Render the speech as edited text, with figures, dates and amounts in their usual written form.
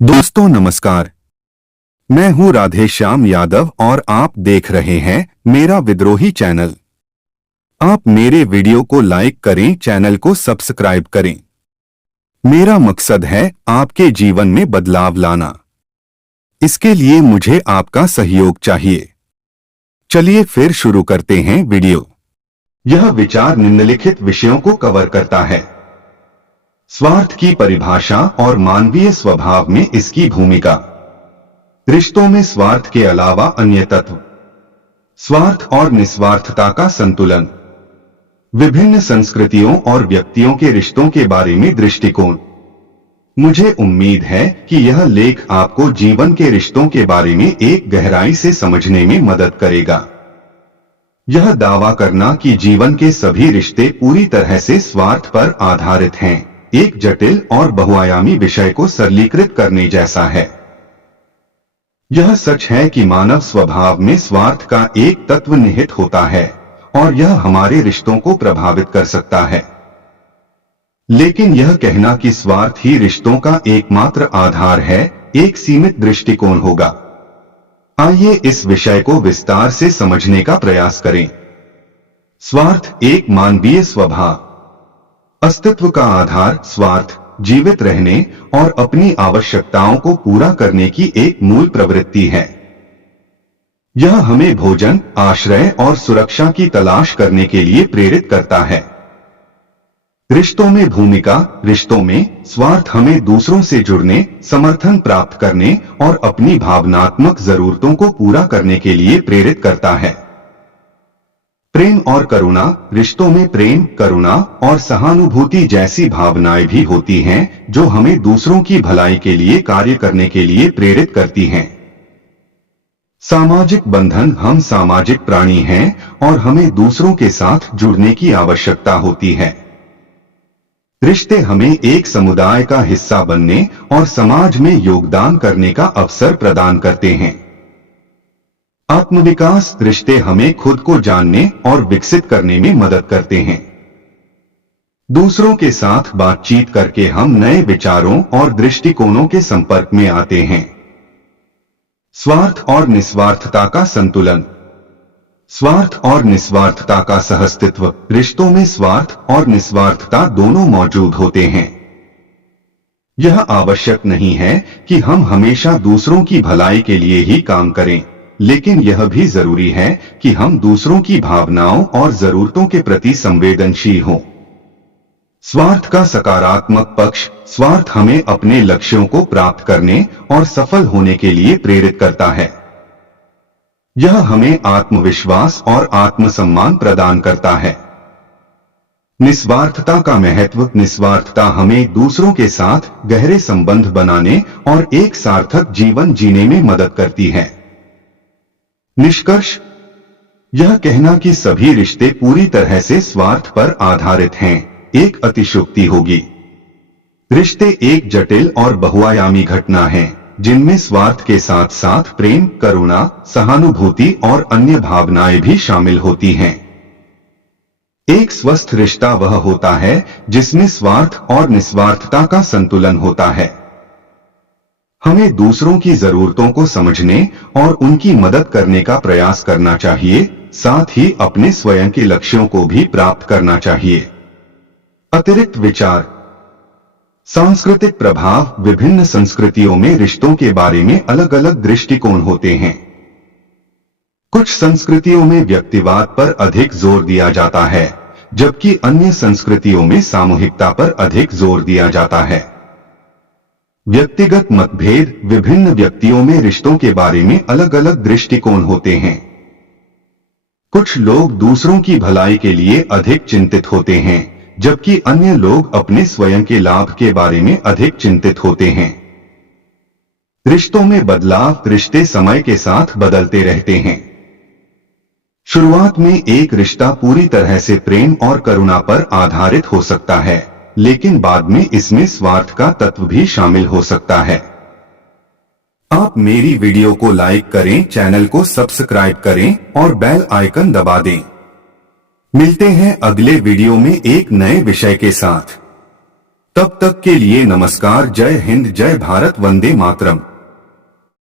दोस्तों नमस्कार। मैं हूं राधेश्याम यादव और आप देख रहे हैं मेरा विद्रोही चैनल। आप मेरे वीडियो को लाइक करें, चैनल को सब्सक्राइब करें। मेरा मकसद है आपके जीवन में बदलाव लाना। इसके लिए मुझे आपका सहयोग चाहिए। चलिए फिर शुरू करते हैं वीडियो। यह विचार निम्नलिखित विषयों को कवर करता है: स्वार्थ की परिभाषा और मानवीय स्वभाव में इसकी भूमिका, रिश्तों में स्वार्थ के अलावा अन्य तत्व, स्वार्थ और निस्वार्थता का संतुलन, विभिन्न संस्कृतियों और व्यक्तियों के रिश्तों के बारे में दृष्टिकोण। मुझे उम्मीद है कि यह लेख आपको जीवन के रिश्तों के बारे में एक गहराई से समझने में मदद करेगा। यह दावा करना कि जीवन के सभी रिश्ते पूरी तरह से स्वार्थ पर आधारित हैं, एक जटिल और बहुआयामी विषय को सरलीकृत करने जैसा है। यह सच है कि मानव स्वभाव में स्वार्थ का एक तत्व निहित होता है और यह हमारे रिश्तों को प्रभावित कर सकता है। लेकिन यह कहना कि स्वार्थ ही रिश्तों का एकमात्र आधार है, एक सीमित दृष्टिकोण होगा। आइए इस विषय को विस्तार से समझने का प्रयास करें। स्वार्थ एक मानवीय स्वभाव, अस्तित्व का आधार स्वार्थ, जीवित रहने और अपनी आवश्यकताओं को पूरा करने की एक मूल प्रवृत्ति है। यह हमें भोजन, आश्रय और सुरक्षा की तलाश करने के लिए प्रेरित करता है। रिश्तों में भूमिका, रिश्तों में स्वार्थ हमें दूसरों से जुड़ने, समर्थन प्राप्त करने और अपनी भावनात्मक जरूरतों को पूरा करने के लिए प्रेरित करता है। प्रेम और करुणा, रिश्तों में प्रेम, करुणा और सहानुभूति जैसी भावनाएं भी होती हैं जो हमें दूसरों की भलाई के लिए कार्य करने के लिए प्रेरित करती हैं। सामाजिक बंधन, हम सामाजिक प्राणी हैं और हमें दूसरों के साथ जुड़ने की आवश्यकता होती है। रिश्ते हमें एक समुदाय का हिस्सा बनने और समाज में योगदान करने का अवसर प्रदान करते हैं। आत्मविकास, रिश्ते हमें खुद को जानने और विकसित करने में मदद करते हैं। दूसरों के साथ बातचीत करके हम नए विचारों और दृष्टिकोणों के संपर्क में आते हैं। स्वार्थ और निस्वार्थता का संतुलन, स्वार्थ और निस्वार्थता का सहअस्तित्व, रिश्तों में स्वार्थ और निस्वार्थता दोनों मौजूद होते हैं। यह आवश्यक नहीं है कि हम हमेशा दूसरों की भलाई के लिए ही काम करें, लेकिन यह भी जरूरी है कि हम दूसरों की भावनाओं और जरूरतों के प्रति संवेदनशील हों। स्वार्थ का सकारात्मक पक्ष, स्वार्थ हमें अपने लक्ष्यों को प्राप्त करने और सफल होने के लिए प्रेरित करता है। यह हमें आत्मविश्वास और आत्मसम्मान प्रदान करता है। निस्वार्थता का महत्व, निस्वार्थता हमें दूसरों के साथ गहरे संबंध बनाने और एक सार्थक जीवन जीने में मदद करती है। निष्कर्ष, यह कहना कि सभी रिश्ते पूरी तरह से स्वार्थ पर आधारित हैं, एक अतिशयोक्ति होगी। रिश्ते एक जटिल और बहुआयामी घटना है जिनमें स्वार्थ के साथ साथ प्रेम, करुणा, सहानुभूति और अन्य भावनाएं भी शामिल होती हैं। एक स्वस्थ रिश्ता वह होता है जिसमें स्वार्थ और निस्वार्थता का संतुलन होता है। हमें दूसरों की जरूरतों को समझने और उनकी मदद करने का प्रयास करना चाहिए, साथ ही अपने स्वयं के लक्ष्यों को भी प्राप्त करना चाहिए। अतिरिक्त विचार, सांस्कृतिक प्रभाव, विभिन्न संस्कृतियों में रिश्तों के बारे में अलग अलग दृष्टिकोण होते हैं। कुछ संस्कृतियों में व्यक्तिवाद पर अधिक जोर दिया जाता है, जबकि अन्य संस्कृतियों में सामूहिकता पर अधिक जोर दिया जाता है। व्यक्तिगत मतभेद, विभिन्न व्यक्तियों में रिश्तों के बारे में अलग अलग दृष्टिकोण होते हैं। कुछ लोग दूसरों की भलाई के लिए अधिक चिंतित होते हैं, जबकि अन्य लोग अपने स्वयं के लाभ के बारे में अधिक चिंतित होते हैं। रिश्तों में बदलाव, रिश्ते समय के साथ बदलते रहते हैं। शुरुआत में एक रिश्ता पूरी तरह से प्रेम और करुणा पर आधारित हो सकता है, लेकिन बाद में इसमें स्वार्थ का तत्व भी शामिल हो सकता है। आप मेरी वीडियो को लाइक करें, चैनल को सब्सक्राइब करें और बेल आइकन दबा दें। मिलते हैं अगले वीडियो में एक नए विषय के साथ। तब तक के लिए नमस्कार। जय हिंद, जय भारत, वंदे मातरम।